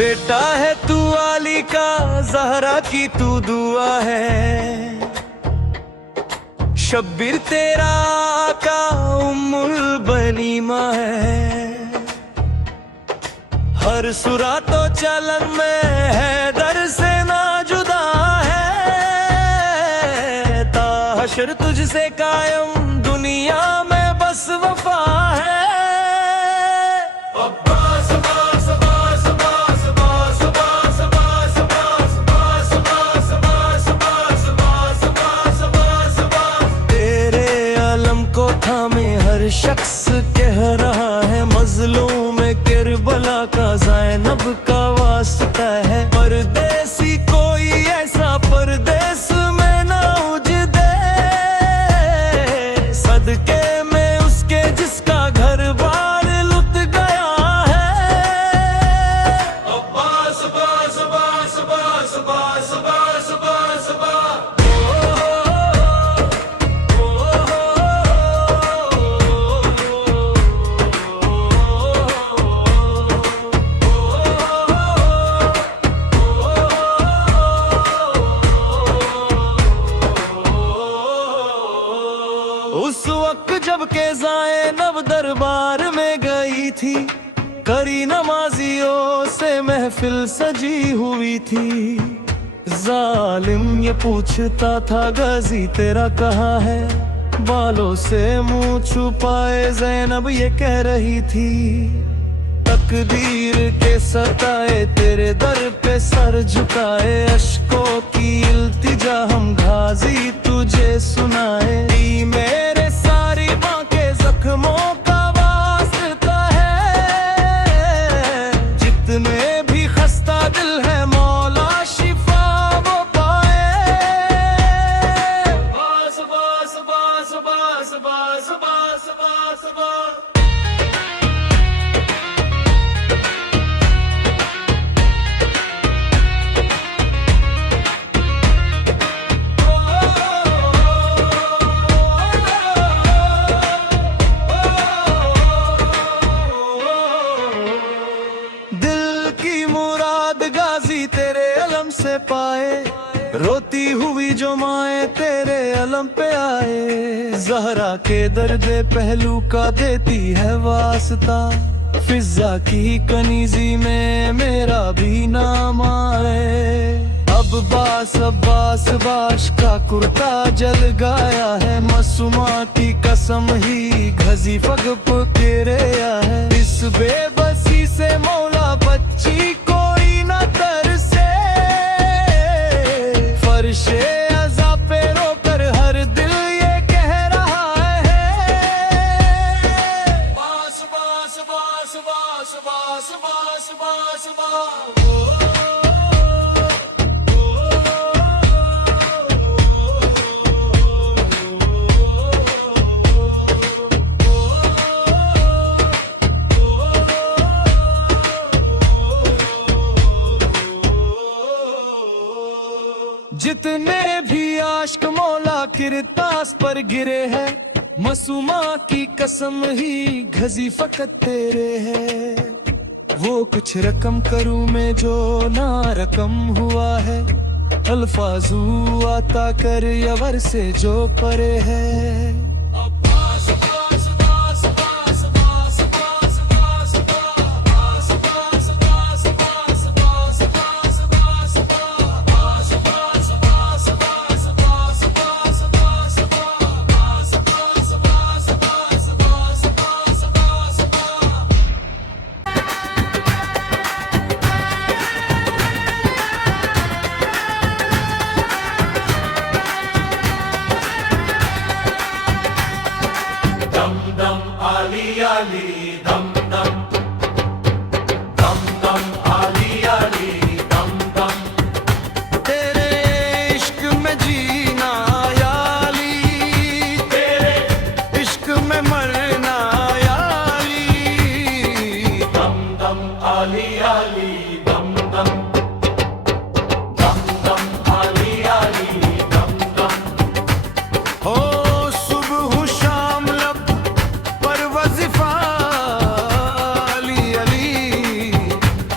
बेटा है तू अली का, ज़हरा की तू दुआ है। शब्बीर तेरा आका उम्मुल बनीमा है। हर सुरा तो चलन में है, दर से ना जुदा है। ताहशर तुझसे कायम, दुनिया में बस वफा है। हर शख्स कह रहा है मजलूम किरबला का ज़ैनब का वास्ता है। परदेसी कोई ऐसा परदेस में ना उजदे, सदके में उसके जिसका घर बार लुट गया है। अब्बास बास बास बास बास बास बास बास। उस वक्त जब के ज़ैनब दरबार में गई थी, करी नमाजियों से महफिल सजी हुई थी। जालिम ये पूछता था गाजी तेरा कहाँ है, बालों से मुंह छुपाए ज़ैनब ये कह रही थी। तकदीर के सताए तेरे दर पे सर झुकाए, अश्कों की इल्तिजा हम गाजी तुझे सुनाए। मेरे सारी माँ के जख्मों का वास्ता है, जितने भी खस्ता दिल है मौला शिफा वो पाए। बास बास बास बास बास बास बास बास। तेरे अलम से पाए, रोती हुई जो माए तेरे अलम पे आए। ज़हरा के दर्द पहलू का देती है वास्ता, फिजा की कनीजी में मेरा भी नाम आए। अब बास अब्बास बाश का कुर्ता जल गया है, मसूमा की कसम ही घजी फग पुकेरेया है। इस बेबसी से मौला बच्ची कोई न तरसे, फर्शे अज़ा पे रोकर हर दिल ये कह रहा है। बास बास बास बास बास बास बास बास। जितने भी आश्क मौला किरतास पर गिरे हैं, मसूमा की कसम ही घजी फकत तेरे है। वो कुछ रकम करूं मैं जो ना रकम हुआ है, अल्फाजू आता कर यवर से जो परे है।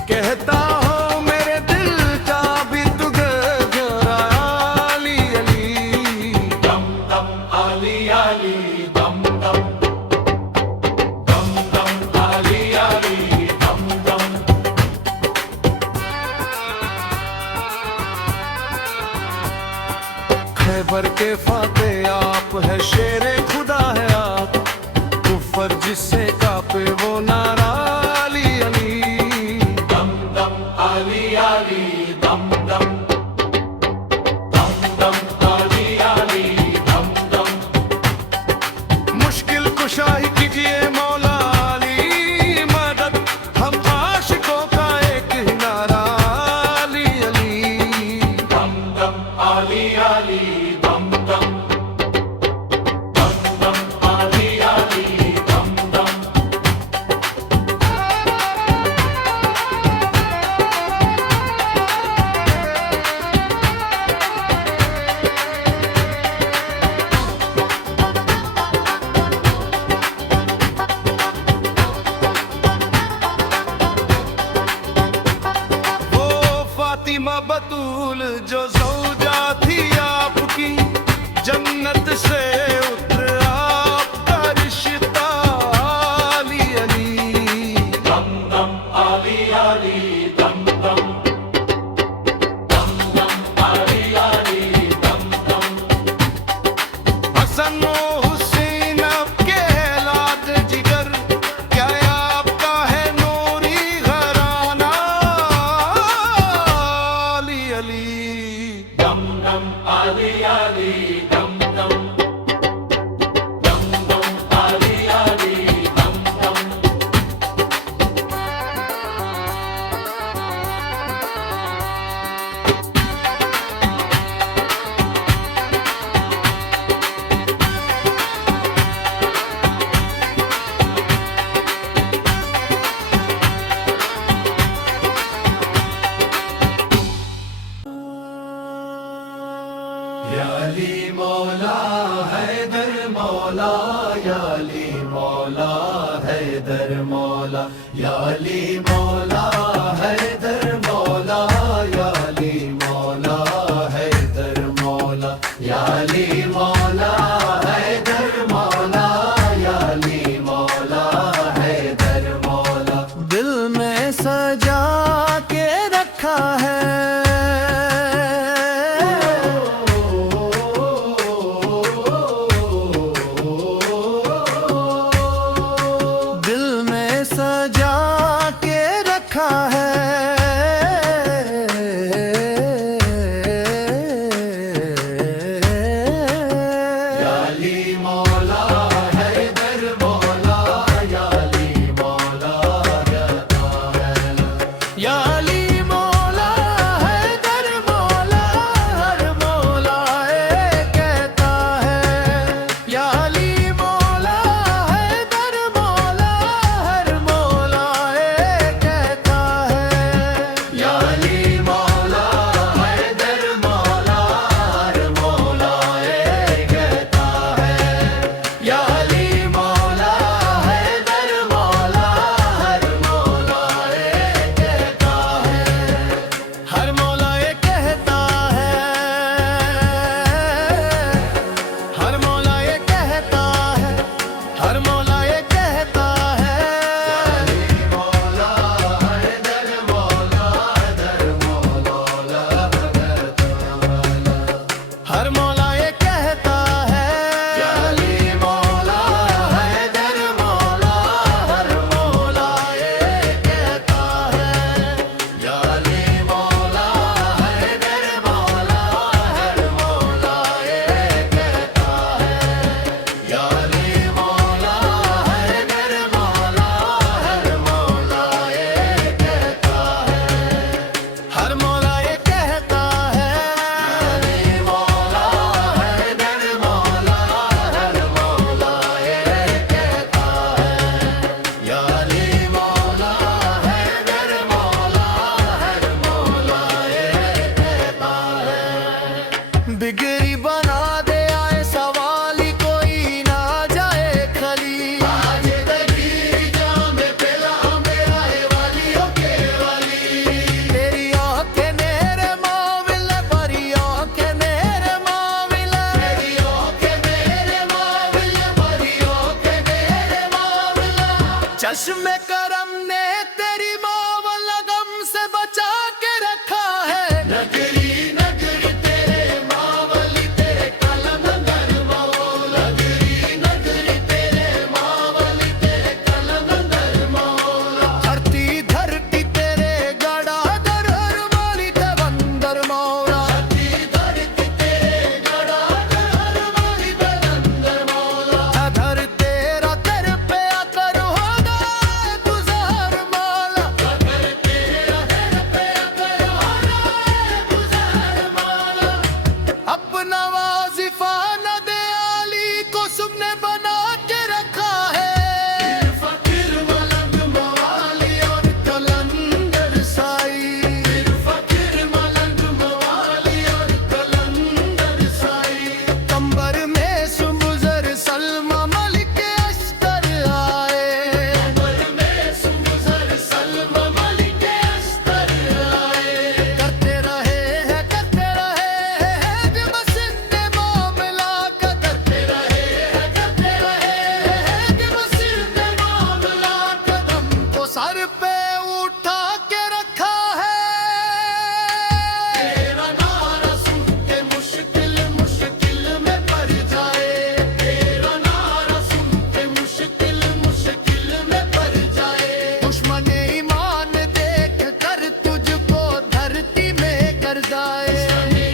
कहता हो कुफर के फाते आप है, शेरे खुदा है आप, कुफर जिससे कापे वो नारा अली अली। दम दम अली अली दम दम, दम दम अली अली दम दम। मुश्किल कुशाई कीजिए मौला अली मदद, हम आशिकों का एक ही नारा अली अली। दम दम अली अली दम दम, दम दम अली अली दम दम। वो फातिमा बतूल जो ज़ौजा थी आपकी, जन्नत से उतर आपका रिश्ता अली अली। दम दम अली अली दम दम, दम दम अली अली दम दम। हसन और हुसैन आपके औलाद जिगर, क्या आपका है नूरी घराना अली अली। दम दम अली अली दम दम, दम दम अली अली दम दम। या अली मौला हैदर मौला, या अली मौला हैदर मौला, या अली मौला हैदर मौला, या अली मौला हैदर मौला, या अली मौला हैदर मौला, या अली मौला हैदर मौला। दिल में सजा के रखा है, दिल में सजा के रखा है। या अली मौला हैदर मौला, या अली मौला कहता है। या अली मौला हैदर मौला, हर मौला कहता है। या अली मौला हैदर मौला, हर मौला कहता है। या अली मौला हैदर मौला, हर मौला कहता है। या अली मौला हैदर मौला, हर मौला कहता है। हर मौला कहता है, हर मौला कहता है, हर मौला कहता है। मौला हैदर मौला, हैदर मौला हर मौला कहता है। या अली मौला हैदर मौला, हर मौला कहता है। या अली मौला हैदर मौला, हर मौला कहता है। या अली मौला हैदर मौला, हर मौला कहता है। हर मौला कहता है। अली मौला हैदर मौला, हर मौला कहता है। या अली मौला हैदर मौला, हर मौला कहता है। बिगड़ी बना दे आए सवाल ही कोई ना जाए खली, आज तकदीर जाम पेला मेरा है वालियों के वाली। तेरी आंखें मेरे माविल, बड़ी आंखें मेरे माविल, मेरी आंखें मेरे माविल, बड़ी आंखें मेरे माविल। चश्मे करम ने तेरी मावल गम से बचा के रखा है। नगरी नगर तेरे मावली तेरे का पे उठा के रखा है। तेरा नारा सुन के मुश्किल मुश्किल में पड़ जाए, तेरा नारा सुन के मुश्किल मुश्किल में पड़ जाए। दुश्मन ईमान देख कर तुझको धरती में कर जाए।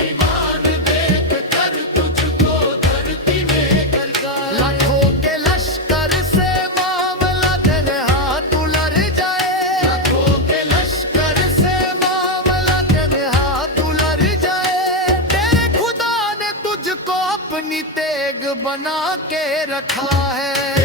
ईमान देख कर तुझको धरती में कर जाए। लाखों के लश्कर से मामला तेरे हाथ उलझ जाए। लाखों के लश्कर से मामला तेरे हाथ उलझ जाए। तेरे खुदा ने तुझको अपनी तेग बना के रखा है।